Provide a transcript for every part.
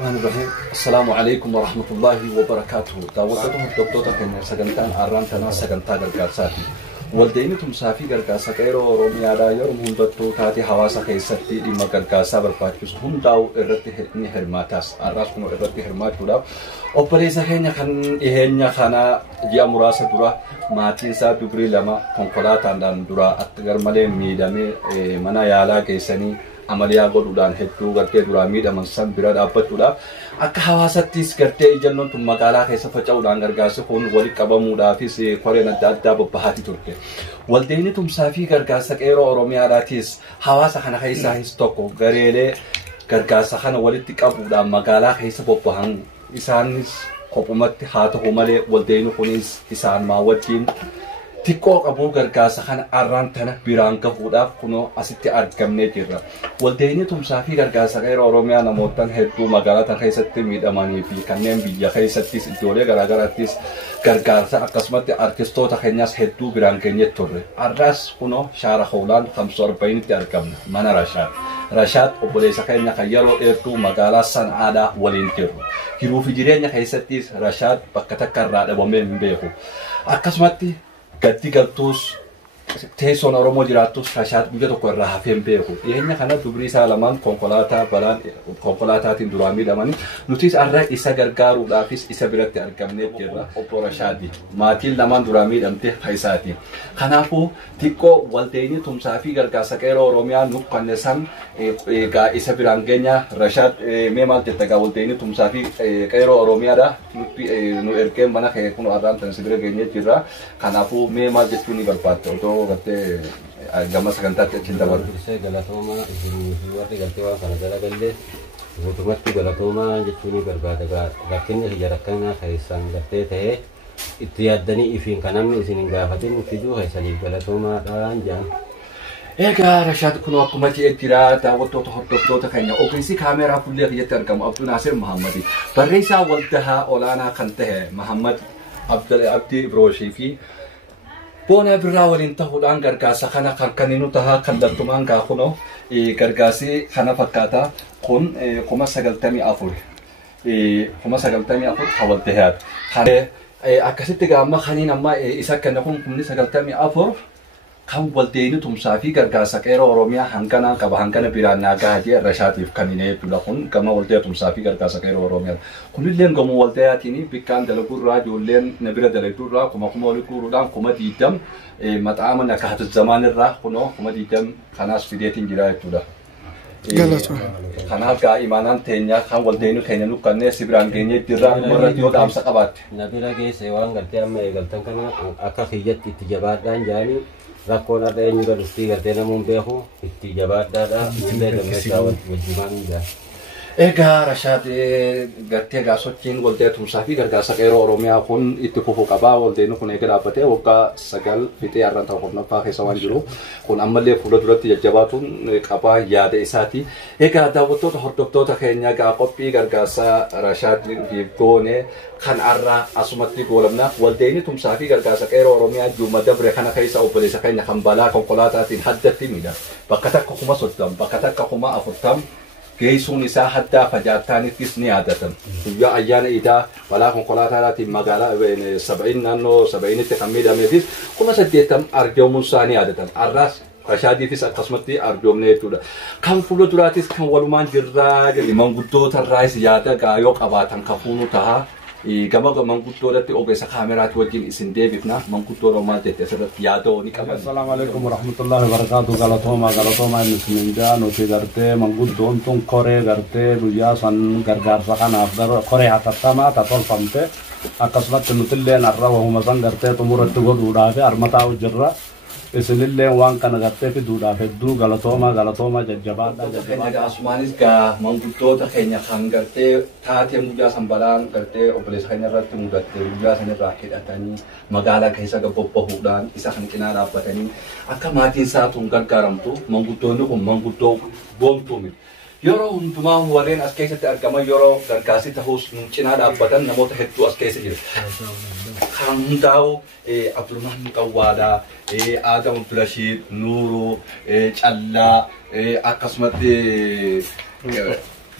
الرحمن الرحيم. السلام عليكم ورحمة الله وبركاته. دعوتهم الدكتور كنا سجنتان أرام تنا سجنتا غرقاساتي. والدينتم سافي غرقاسا كيرو روميا دا يوم هندتو تاتي حواسا كيستي إما غرقاسا برباكيس هم داو إرتي هرمي هرماتاس أراس كنو إرتي هرماتو داو. أوبريسا هنيا كان إهنيا خانا جيا مراسة درا ماتين سا دبري لما كونكولاتا دان درا أتغر ملي ميدامي منا يالا كيساني Amalia godudaan hedduu gartee duraa miidhaman san bira dhaabbachuudhaaf akka hawaasattis gartee ijannoon tun magaalaa keessa faca'uudhaan gargaarsa kun walitti qabamuudhaafis koreen adda addaa bobba'aati turte. Waldeenni tumsaa fi gargaarsa qeeroo Oromiyaadhaatis hawaasa kana keessaas tokko gareelee gargaarsa kana walitti qabuudhaan magaalaa keessa bobba'an isaanis kophumatti haa ta'u malee waldeenni kunis isaan wajjin Tikko qabu gargaarsa kana arraan tana biraan gahuudhaaf kunoo asitti argamnee jirra. Waldeenni tumsaa fi gargaarsa qeeroo Oromiyaa namootaan hedduu magaalaa tan keessatti miidhamanii fi kanneen biyya keessattis iddoolee garaagaraattis gargaarsa akkasumatti artistoota keenyas hedduu biraan geenyee turre. Arraas kunoo shaara hoolaan 45tti argamna mana Rashaad. Rashaad obboleessa keenya kan yeroo dheertuu magaalaa San'aadaa waliin jirru. Jiruu fi jireenya keessattis Rashaad bakka takka irraa dhabamee hin beeku. Akkasumatti Gatti galtuus teessoon Oromoo jiraattus Rashaad biyya tokko irraa hafeen beeku. Dhiyeenya kana dubri isaa lamaan konkolaataatiin duraa miidhamanii nutis arraa isa gargaaruudhaafis isa biratti argamnee jirra. Obbo Rashaadi maatiin lamaan duraa miidhamte isaati. Kanaafuu xiqqoo waldeenni tumsaa fi gargaarsa qeeroo Oromiyaa nu kannesan egaa isa biraan geenya Rashaad mee maal jetta egaa waldeenni tumsaa fi qeeroo Oromiyaadha nu ergeen mana kee kun arraan tan sibira geenyee jirra. Kanaafuu mee maal jechuun ni barbaadda? Gartee gama sagantaatti achiin dabalu. Galatooma warri gartee waan kana dalagallee guutumatti galatooma jechuun ni barbaada. Rakkinni hiyya rakkanaa keessan gartee ta'ee itti yaaddanii ifiin kan namni isin hin gaafatin fiduu keessaniif galatoomaadhaan jedhan. Egaa Rashaad kun akkuma ta'e jira daawwattoota hordoftoota keenya ogeessi kaameeraa fuullee keessatti argamu Abduu Naasir Muhammadi barreessaa waldaa olaanaa kan ta'e Muhammad Abdii Ibrooshii fi Boona birraa waliin ta'uudhaan gargaarsa kana kan kanneen tahaa kallattumaan gaafunoo gargaarsi kana fakkaata kun 94,000 hawaltahaat. Akkasitti gaamma kaniin amma isa kenna kun 94,000 kan waldeenni tumsaa fi gargaarsa qeeroo Oromiyaa hangana qaba hangana biraan naagaa hajee Rashaatiif kanneen jechuudha kun gama waldee tumsaa fi gargaarsa qeeroo Oromiyaa. Kunilleen gama waldaatiin bikkaan dalagurraa ijoolleen na bira dalagurraa kuma olii guuruudhaan 20 maxaaman akka hatu zamaanirraa kunoo 20 kanaas fideetiin jira jechuudha. Kanaaf gaa imaanaan teenyaa kan waldeenni keenya nu kanneen si biraan geenyee jirra irratti yoo dhaamsa qabaatte. Nabila geesse waan gartee amma eegaltan kana akka kiyyatti itti jabaadhaan jaanii rakkoon adda eenyu gaduftii gartee namuun beeku itti jabaadhaadha illee gammeessaa wajjimaan jira. Egaa Rashaad gartee gaasochiin waldee tumsaa fi gargaarsa qeeroo Oromiyaa kun itti fufuu qabaa waldeenni kun eega dhaabbatee waggaa 9 fixee arraan ta'u hornaffaa keessa waan jiru kun ammallee fuula duratti jajjabaatuun qabaa yaada isaati. Egaa daawwattoota hordoftoota keenya gaa qophii gargaarsa Rashaad fi goone kan arraa asumatti goolabna waldeenni tumsaa fi gargaarsa qeeroo Oromiyaa Juuma Dabre kana keessa obboleessa keenya kan balaa konkolaataatiin haddatti miidha bakka takka 30 bakka takka 40 geessuun isaa haddaa fajaataanittis ni yaadatan. Guyyaa ayyaana idaa balaa konkolaataatiin magaalaa 70 naannoo 70tti kan miidhameefis 80 arjoomuun isaa ni yaadatan. Arraas Rashaadiifis akkasumatti arjoomne jechuudha. Kan fuula duraatis kan walumaan jirraa manguddoota irraas yaada gaayoo qabaatan kan fuunu tahaa. Gama manguddoodatti ogeessa kaameraatti wajjin isin deebifna manguddoo maal jette asirratti yaadoo ni qaban. Assalaamu alaikum warahmatullahi wabarakatuh. Galatooma inni sininjaa nuti gartee manguddoon tun koree gartee guyyaa san gargaarsa kanaaf koree hatattamaa tolfamte akkasumatti nutilleen arra wahuma san gartee xumuratti godhuudhaaf armataa hojirra. Isinillee waan kana gartee fiduudhaaf hedduu galatooma jajjabaadha. Asumaanis gaa manguddoota keenya kan gartee taatee guyyaa san balaan gartee obboleessa keenya irratti mudatte guyyaa san irraa hidhatanii magaalaa keessa bobba'uudhaan isa kan cinaa dhaabbatanii akka maatiin isaatuun gargaaramtu manguddoonni kun manguddoo boontuu miti. Yeroo hundumaa warreen as keessatti argaman yeroo gargaarsi ta'us cinaa dhaabbatan namoota hedduu as keessa jiru. Kan hundaa'u Abdulrahman Muqawwaadhaa, Adam Abdulrashiid, Nuuruu, Callaa akkasumatti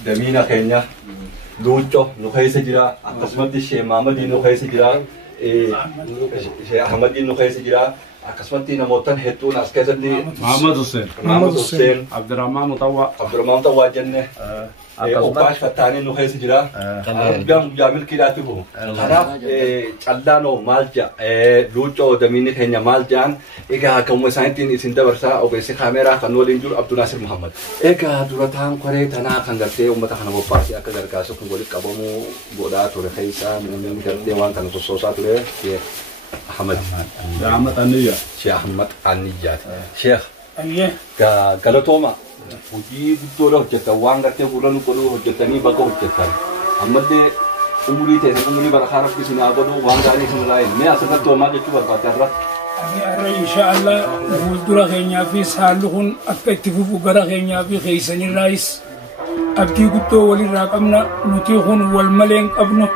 damiina keenya لوجو نخيس جرا أقسمت الشيء محمد نخيس جرا شيء أحمد نخيس جرا أقسمت نموتن هتون أسكتني محمد حسين عبد الرحمن مطوع جنة أوباش فتاني نخيس جرا بيام جامل كيلاته خراب الله مالجا لوجو دميني هنيا مالجان إيجا كم وساينتين إسندا برسا أو بس كاميرا خنول إنجور عبد الناصر محمد إيجا دورتان كوري تنا خنجرتي ومتا خنبو باسي أكثر كاسو كنقول كابومو بودا توري خيسا من كردي وان كانوا تصوصات توري أحمد شيخ أحمد النجار شيخ أيه كالتوما وجي بتوله جتا وان كتير بولن كلو جتاني بقو جتا أحمد ده عمري برخارف كسينا أبدو وان داري سنراي ما أصلا توما جتوا بربادرة أيه إن شاء الله بودرا خينيا في سالهون أكتفوا بقرا خينيا في خيسني رايس أبدي قطو ولي راقمنا نتيهون والملين أبنو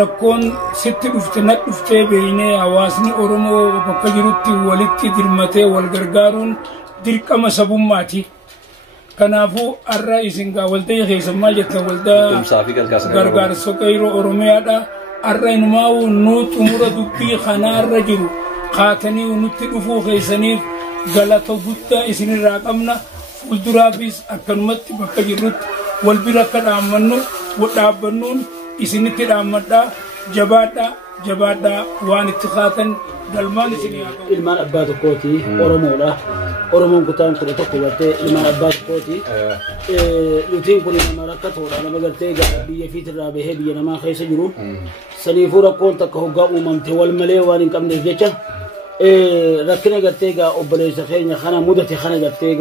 rakkoon sitti dhufte nat dhuftee beeynee hawaasni Oromoo bakka jirutti walitti dirmatee wal gargaaruun dirqama sabummaati. Kanaafuu har'a isin waldaa keessummaa jettan waldaa gargaarsa qeyroo Oromiyaadha. Har'a inumaa'uu nuu xumura dubbii kanaarra jiru kaatanii nutti dhufuu keessaniif galata guddaa isinirraa qabna. Fuulduraafis akkanumatti bakka jirrutti wal bira akka dhaabbannuun isinitti dhaammadhaa jabaadhaa waan itti kaatan galmaan isinii haa ta'u. Ilmaan abbaa tokkooti Oromoodha. Oromoon kutaan kudha tokko gartee ilmaan abbaa tokkooti. Nutiin kun nama rakkatoodha nama gartee biyya fiitirraa bahee biyya namaa keessa jiru. Saniifuu rakkoon takka hoggaa uumamte wal malee waan hin qabneef jecha rakkina gartee obboleessa keenya kana mudate kana gartee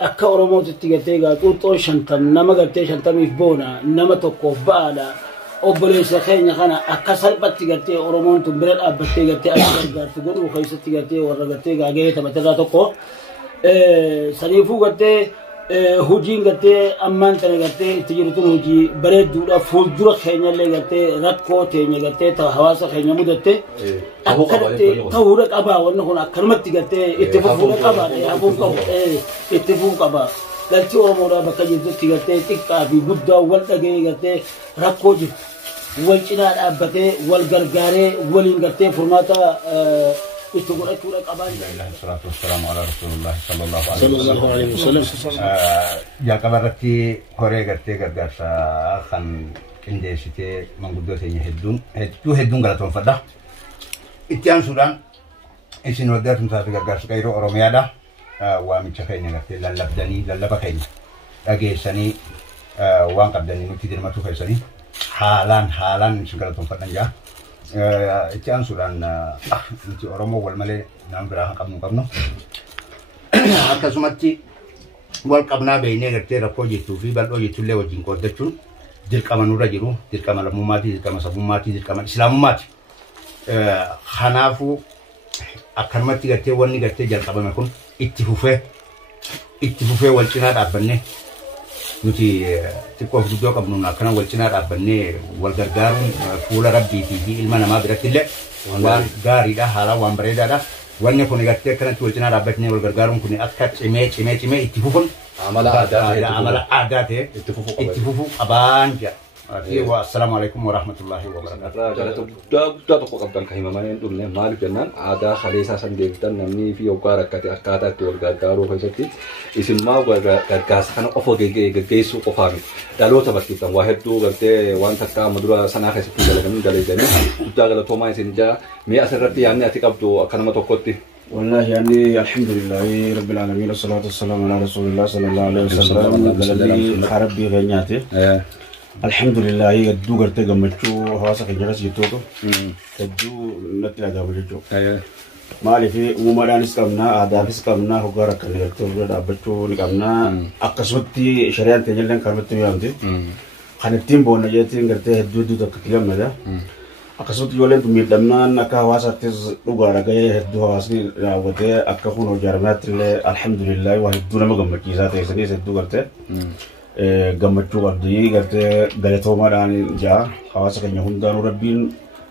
akka Oromootitti gartee xuuxxoon 50 nama gartee 50 boona nama tokkoof ba'aadha. Obboleessa keenya kana akka salphatti gartee Oromoon tun bira dhaabbattee gartee akka gargaartu godhuu keessatti gartee warra gartee gahee taphatarraa tokko. Saniifuu gartee hojiin gartee ammaan tana gartee itti jirtu hojii bareedduudha. Fuuldura keenyallee gartee rakkoo teenya gartee hawaasa keenya mudatte akkanatti ta'uudha qabaa wanni kun akkanumatti gartee itti fufuudha qabaa hafuun qabu itti fufuun qabaa. Galtii Oromoodhaa bakka jirtutti gartee xiqqaa fi guddaa wal dhagee gartee rakkoo jirtu wal cinaa dhaabbatee wal gargaaree waliin gartee furmaata itti godhachuudha qabaan. Salaamu ala Rasulillahi sallallahu alaihi wasallam. Jalqabarratti horee gartee gargaarsa kan qindeessitee manguddoo teenya hedduun galatoonfadha. Itti aansuudhaan isin waggaa tumsaa fi gargaarsa qeyroo Oromiyaadha. Waamicha keenya gartee lallaba keenya dhageessanii waan qabdanii nutti dirmatu keessanii haalaan isin galatoonfadhan jaa. Itti aansuudhaan nuti Oromoo wal malee nama biraa kan qabnu akkasumatti wal qabnaa beeynee gartee rakkoo jettuu fi bal'oo jettullee wajjin qooddachuun dirqama nurra jiru dirqama lammummaati dirqama sabummaati dirqama islaamummaati. Kanaafuu akkanumatti gartee wanni gartee jalqabame kun itti fufee wal cinaa dhaabbanne nuti xiqqoo fi guddoo qabnu akkana wal cinaa dhaabbanne wal gargaaruun fuula rabbiitii fi ilma namaa biratti illee waan gaariidha haalaan waan bareedaadha. Wanni kun gartee akkanatti wal cinaa dhaabbatnee wal gargaaruun kun akka cimee itti fufuun amala aadaa ta'e itti fufuu qabaan jedha. والسلام عليكم ورحمة الله وبركاته. جلت بدا تقو قبل كهيما ما يندل مالك جنان عادا خليسا سنديفتن نمني في يوكا ركاتي أكاتا تول غارو خيستي اسم ما غارغاس خان أوفو جيسو أوفامي دالو تبكيتن واحد دو غرتي وان تكا مدرا سنا خيستي جلغن جلجني بدا غلطو ما يسنجا مي أسرتي يعني أتيكابدو أكنما توكوتي والله يعني الحمد لله رب العالمين والصلاة والسلام على رسول الله صلى الله عليه وسلم خربي غنياتي الحمد لله يدو غرتي غمچو حواسا كجرس يتوكو يدو نتلا غابجو مالي في ومدانس كمنا ادافس كمنا هوغارا كنيرتو دابچو نكمنا اكسوتي شريان تجلن كرمتو يامتي خنتيم بونا يتين غرتي يدو دو تكلم مدا اكسوتي يولن ميدمنا نكا حواسا تز دوغارا غاي يدو حواسني راوته اكخونو جارمات الحمد لله وهدو نما غمچي ذات يسني يدو غرتي gammachuu qabdii gartee galatoomaadhaan jaa hawaasa keenya hundaanuu rabbiin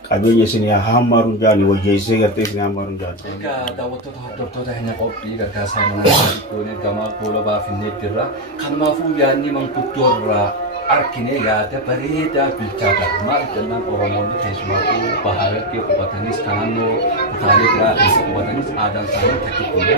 qabeenya isin hammaaruun jaani wayyeessee gartee isin hammaaruun jaani. Egaa daawwattoota hordoftoota keenya qophii gargaarsaa manaa goonee gamaa goolabaa finneettirra kanumaafuu yaadni manguddoo irraa أركني يا تبريدا بالجاكا ما إتنا أورمون تسمع بحارك وبتنيس كانوا تاريخ راس وبتنيس آدم سالم تكتيكنا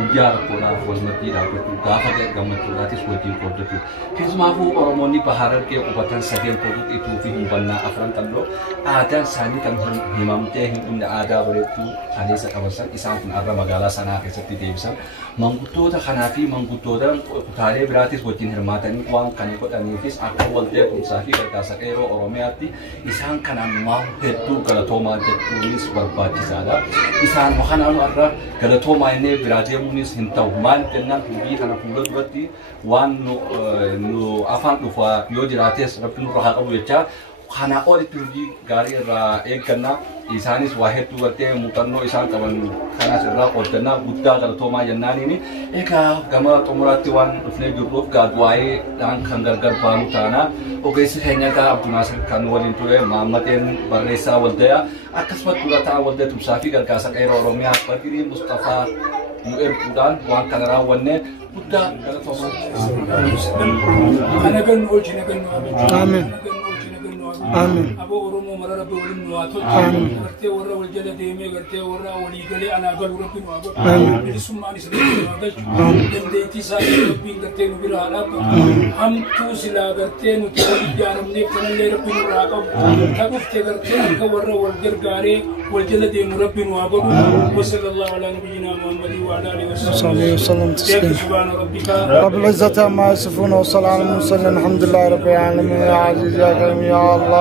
وجار كنا والمدي دابر كافة جمع توراتي سوتي كودتو تسمع هو أورمون بحارك وبتن سجن كودت itu fihum banna afran kallo ada sani kan himamte him ada beretu sani sakawasan isam pun arra magala sana kesati debisan mangkuto ta khanafi mangkuto da utare beratis botin hermatani wang kaniko tanifis akawal de sahi ka sakero oromiati isan kanan ma hetu kala toma de tunis barbati sada isan mahananu arra kala toma ine berade munis hintaw man tenan bi kana pulot bati wan no afan dufa yodirates rapinu raha abucha khana ori tuji gari ra ekana isanis wahid tu garte mutanno isan kawan khana sirra qodna budda kala toma yannani ni eka gama tomurati wan ufne guruf ga duai dan khangar gar panu tana ogesi henya ka abdul nasir kan walin tule mamaten barresa waldaya akasmat turata walda tumsafi gar kasak air oromia pakiri mustafa UR Pudan wan kanara wanne budda kala toma ana kan olchina kan Amin. Amin. Abu Oromo marara beulin nuato. Garte warra waljala deme garte warra waligale ala gal rabbi nuago. Bili sumani sedih nuago. Dendeti sai rabbi garte nubira alab. Ham tu sila garte nuti jaram ne panalle rabbi nuago. Takuf te garte akka warra waljar gare waljala deme rabbi nuago. Wa sallallahu ala nabiyyina Muhammad wa ala alihi wasallam. Subhana rabbika rabbil izzati amma yasifun wa salamun al mursalin alhamdulillahi rabbil alamin ya aziz ya karim ya Allah.